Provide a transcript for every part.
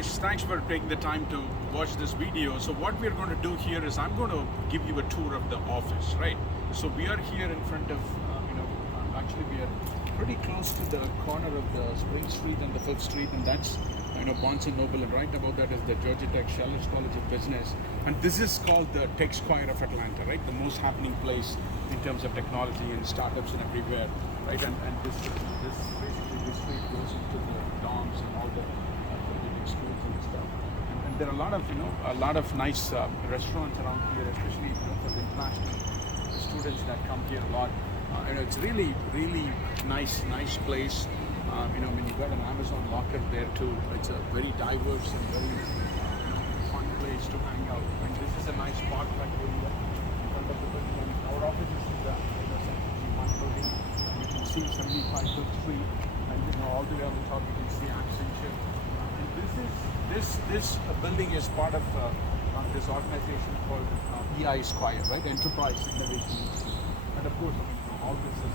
Thanks for taking the time to watch this video. So what we're going to do here is I'm going to give you a tour of the office, right? So we are here in front of, actually we are pretty close to the corner of the Spring Street and the 5th Street, and that's, Barnes & Noble, and right above that is the Georgia Tech Scheller's College of Business. And this is called the Tech Square of Atlanta, right? The most happening place in terms of technology and startups and everywhere, right? And this basically this street goes into the dorms and all the schools and stuff. And there are a lot of nice restaurants around here, especially for the international students that come here a lot. It's really nice place. You've got an Amazon locker there too. It's a very diverse and very fun place to hang out. And this is a nice spot right here in front of the building. Our office is in the Centergy one building. You can see 75th Street, and all the way on the top you can see Accenture. This building is part of this organization called EI Square, right? Enterprise Innovation Institute. And of course, all this is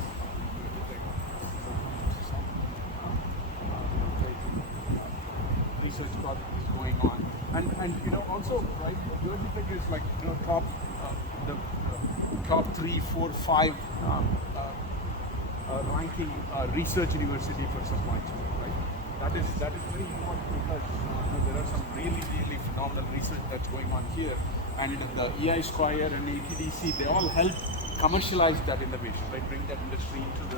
research project is going on, and also, right, Georgia Tech is like top the top 3, 4, 5 ranking research university for supply chain, right? That is very important because there are some really phenomenal research that's going on here, and the EI Square and ATDC, they all help commercialize that innovation, right? Bring that industry into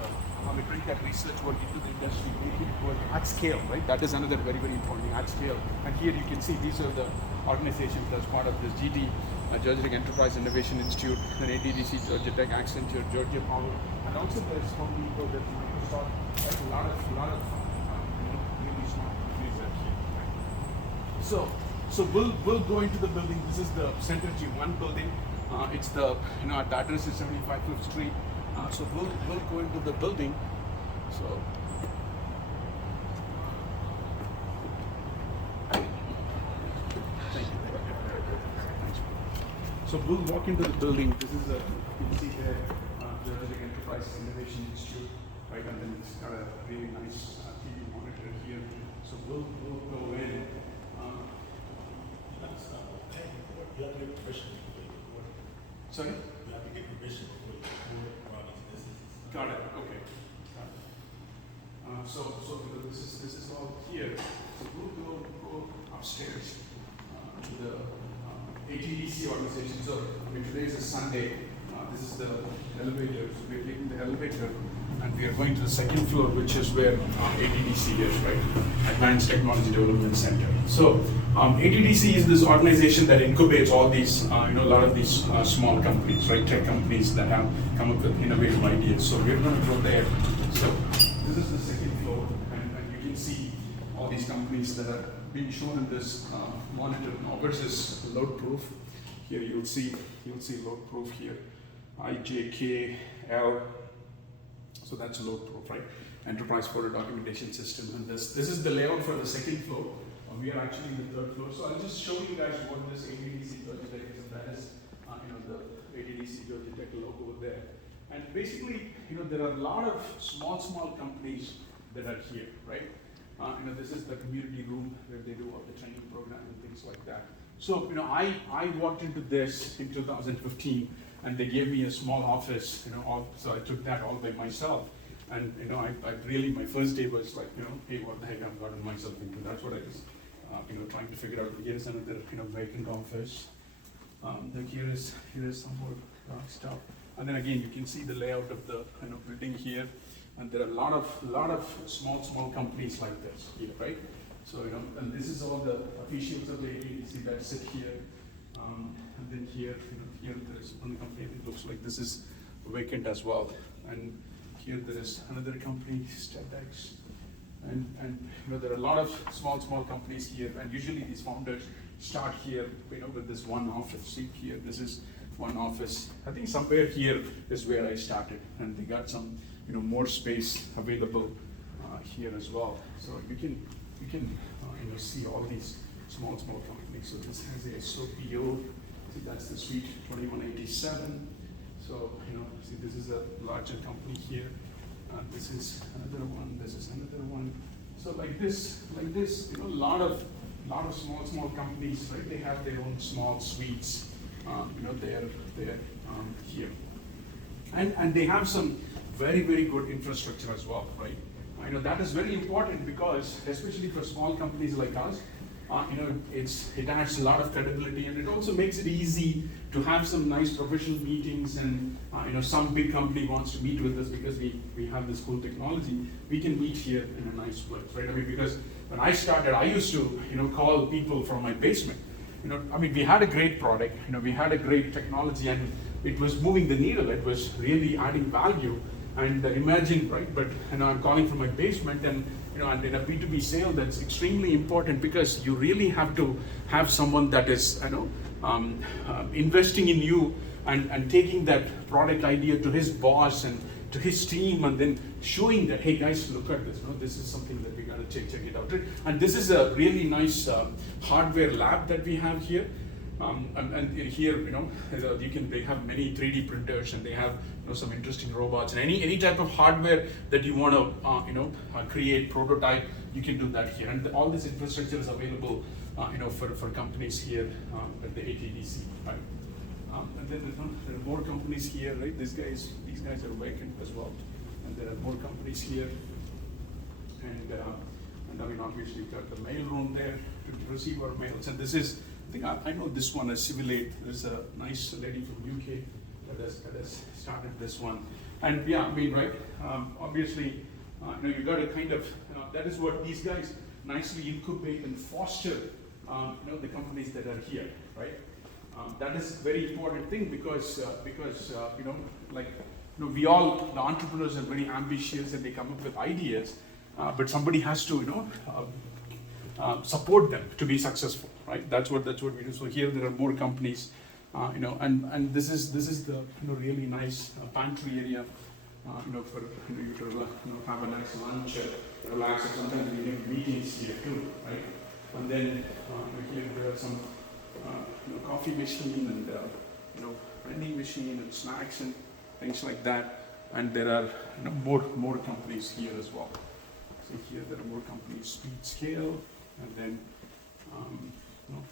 bring that research work into the industry, make it work at scale, right? That is another very important thing, at scale. And here you can see these are the organizations that's part of this GT, Georgia Tech Enterprise Innovation Institute, and ATDC, Georgia Tech, Accenture, Georgia Power, and also there's Home Depot, there's Microsoft, right? A lot of really smart research here, right? So we'll go into the building. This is the Centergy 1 building. It's the the address is 75th Street. So we'll go into the building. So thank you. So we'll walk into the building. This is you can see here Georgia Tech Enterprise Innovation Institute, right? And then it's got a really nice TV monitor here. So we'll go in. You have to get permission. Sorry? You have to get permission before you run these businesses. Got it. Okay. Got it. So this is all here. So we'll go upstairs to the ATDC organization. So today is a Sunday. This is the elevator. So we're taking the elevator and we are going to the second floor, which is where ATDC is, right? Advanced Technology Development Center. So ATDC is this organization that incubates all these, a lot of these small companies, right? Tech companies that have come up with innovative ideas. So we're going to go there. So this is the second floor, and you can see all these companies that are being shown in this monitor. Now, versus LoadProof. Here you'll see LoadProof here. IJKL. So that's LoadProof, right? Enterprise Photo Documentation System. And this is the layout for the second floor. We are actually in the 3rd floor. So I'll just show you guys what this ATDC Georgia Tech is. And that is, the ATDC Georgia Tech logo there. And basically, there are a lot of small companies that are here, right? This is the community room where they do all the training program and things like that. So, I walked into this in 2015. And they gave me a small office, so I took that all by myself. And, I really, my first day was like, hey, what the heck I've gotten myself into? That's what I was, trying to figure out. Here's another, vacant office. Then here is some more stuff. And then again, you can see the layout of the, building here. And there are a lot of small companies like this here, right? So, and this is all the officials of the ATDC that sit here. And then here there's one company that looks like this is vacant as well. And here there is another company, StatX. And there are a lot of small companies here. And usually these founders start here, with this one office. See here, this is one office. I think somewhere here is where I started. And they got some, more space available here as well. So you can see all these small companies. So this has a SOPO. See, that's the suite 2187. So see, this is a larger company here. This is another one. This is another one. So like this, a lot of a lot of small companies, right? They have their own small suites, they're here. And they have some very good infrastructure as well, right? I know that is very important because, especially for small companies like us, it adds a lot of credibility, and it also makes it easy to have some nice professional meetings. And some big company wants to meet with us because we have this cool technology. We can meet here in a nice place, right? I mean, because when I started, I used to call people from my basement. We had a great product, we had a great technology, and it was moving the needle. It was really adding value. And imagine, right? But I'm calling from my basement, and and in a B2B sale, that's extremely important because you really have to have someone that is investing in you and taking that product idea to his boss and to his team, and then showing that, hey guys, look at this. This is something that we got to check it out. And this is a really nice hardware lab that we have here. And here, they have many 3D printers, and they have some interesting robots, and any type of hardware that you want to create, prototype, you can do that here. And all this infrastructure is available for companies here at the ATDC, right? And then there are more companies here, right? These guys are vacant as well, and there are more companies here. And obviously we've got the mail room there to receive our mails. And this is, I know this one is Civilate. There's a nice lady from UK that has started this one. And yeah, right? Obviously, you got to kind of, that is what these guys nicely incubate and foster, the companies that are here, right? That is a very important thing because we all, the entrepreneurs are very ambitious and they come up with ideas, but somebody has to, support them to be successful, right? That's what we do. So here there are more companies, and this is the really nice pantry area, for you to have a nice lunch, relax. And sometimes we have meetings here too, right? And then here there are some coffee machine and vending machine and snacks and things like that. And there are more companies here as well. So here there are more companies, speed scale, and then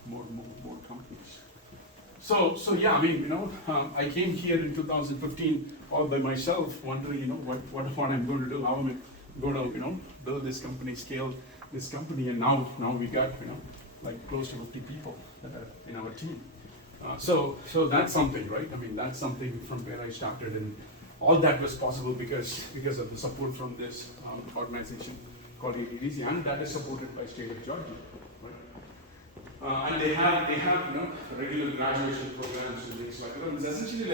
more companies. So yeah, I came here in 2015 all by myself, wondering what I'm going to do, how am I going to build this company, scale this company, and now we got like close to 50 people that are in our team. So that's something, right? That's something from where I started, and all that was possible because of the support from this organization called ATDC, and that is supported by State of Georgia, right? And they have regular graduation programs and things like that. It's essentially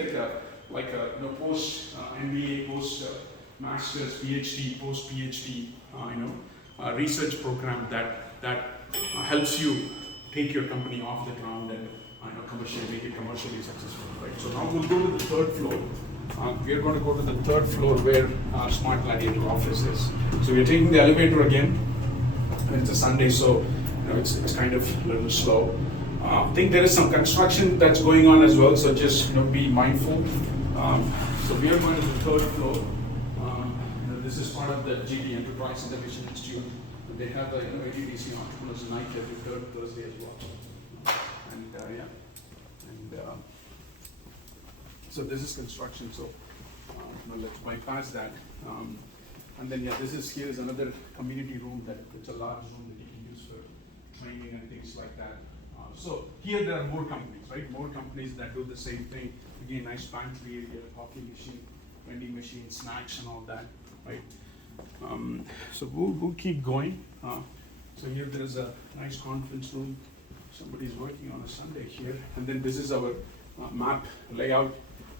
like a post MBA, post masters, PhD, post PhD, research program that helps you take your company off the ground and make it commercially successful, right? So now we'll go to the third floor. We are going to go to the third floor where our Smart Gladiator office is. So we are taking the elevator again. And it's a Sunday, so it's kind of a little slow. I think there is some construction that's going on as well, so just be mindful. So we are going to the third floor. This is part of the GD Enterprise Innovation Institute. They have the ATDC Entrepreneurs Night every third Thursday as well. So this is construction. So let's bypass that. And then here is another community room it's a large room that you can use for training and things like that. So here there are more companies, right? More companies that do the same thing. Again, nice pantry area, coffee machine, vending machine, snacks and all that, right? So we'll keep going. So here there is a nice conference room. Somebody's working on a Sunday here. And then this is our map layout,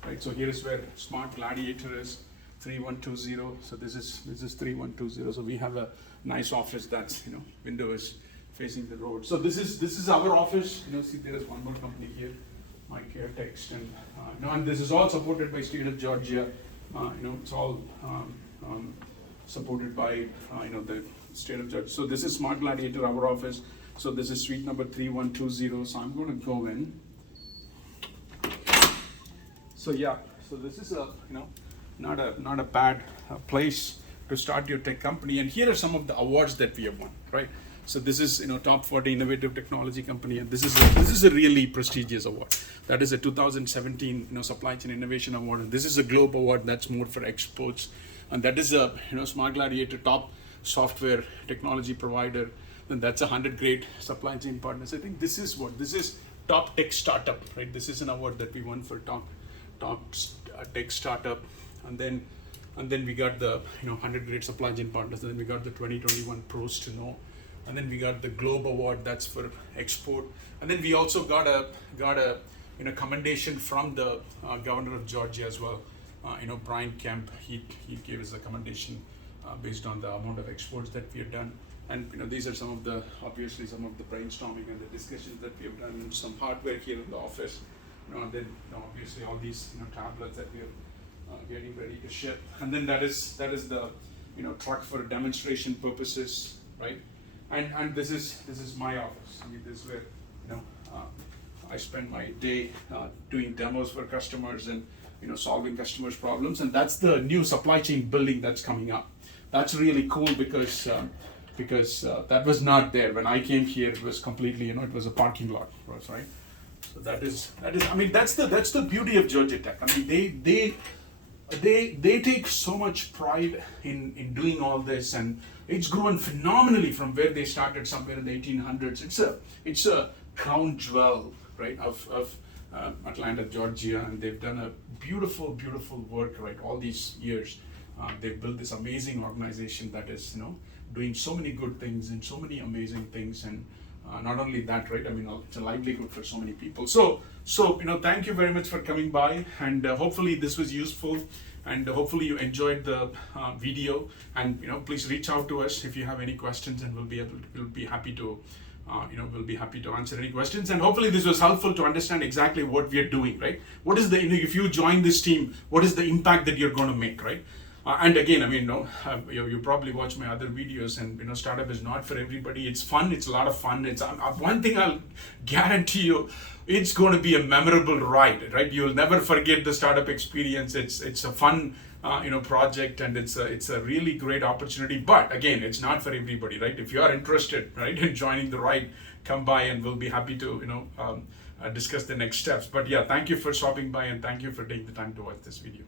right? So here is where Smart Gladiator is, 3120. So this is 3120. So we have a nice office that's window is facing the road. So this is our office. See there is one more company here, My Care Text, and this is all supported by State of Georgia. It's all supported by the State of Georgia. So this is Smart Gladiator, our office. So this is suite number 3120. So I'm going to go in. So yeah, so this is not a bad place to start your tech company. And here are some of the awards that we have won, right? So this is top 40 innovative technology company, and this is a really prestigious award. That is a 2017 supply chain innovation award, and this is a Globe award that's more for exports, and that is a Smart Gladiator top software technology provider. Then that's 100 great supply chain partners. I think this is top tech startup, right? This is an award that we won for top tech startup, and then we got the 100 great supply chain partners, and then we got the 2021 pros to know, and then we got the Globe award that's for export, and then we also got a commendation from the governor of Georgia as well. Brian Kemp, he gave us a commendation based on the amount of exports that we have done. And these are obviously some of the brainstorming and the discussions that we have done, and some hardware here in the office. And then obviously all these tablets that we are getting ready to ship. And then that is the truck for demonstration purposes, right? And this is my office. I mean, this is where I spend my day doing demos for customers and solving customers' problems. And that's the new supply chain building that's coming up. That's really cool because that was not there when I came here. It was completely it was a parking lot for us, right? So that is I mean that's the beauty of Georgia Tech. I mean they take so much pride in doing all this, and it's grown phenomenally from where they started somewhere in the 1800s. It's a crown jewel, right, of Atlanta, Georgia, and they've done a beautiful work, right, all these years. They've built this amazing organization that is doing so many good things and so many amazing things, and not only that, right, I mean it's a livelihood for so many people. So thank you very much for coming by, and hopefully this was useful, and hopefully you enjoyed the video, and please reach out to us if you have any questions, and we'll be happy to answer any questions. And hopefully this was helpful to understand exactly what we are doing, right? What is if you join this team, what is the impact that you're going to make, right? And again, I mean, you probably watch my other videos, and startup is not for everybody. It's fun. It's a lot of fun. It's one thing I'll guarantee you, it's going to be a memorable ride, right? You'll never forget the startup experience. It's a fun, project, and it's a really great opportunity. But again, it's not for everybody, right? If you are interested, right, in joining the ride, come by, and we'll be happy to, discuss the next steps. But yeah, thank you for stopping by, and thank you for taking the time to watch this video.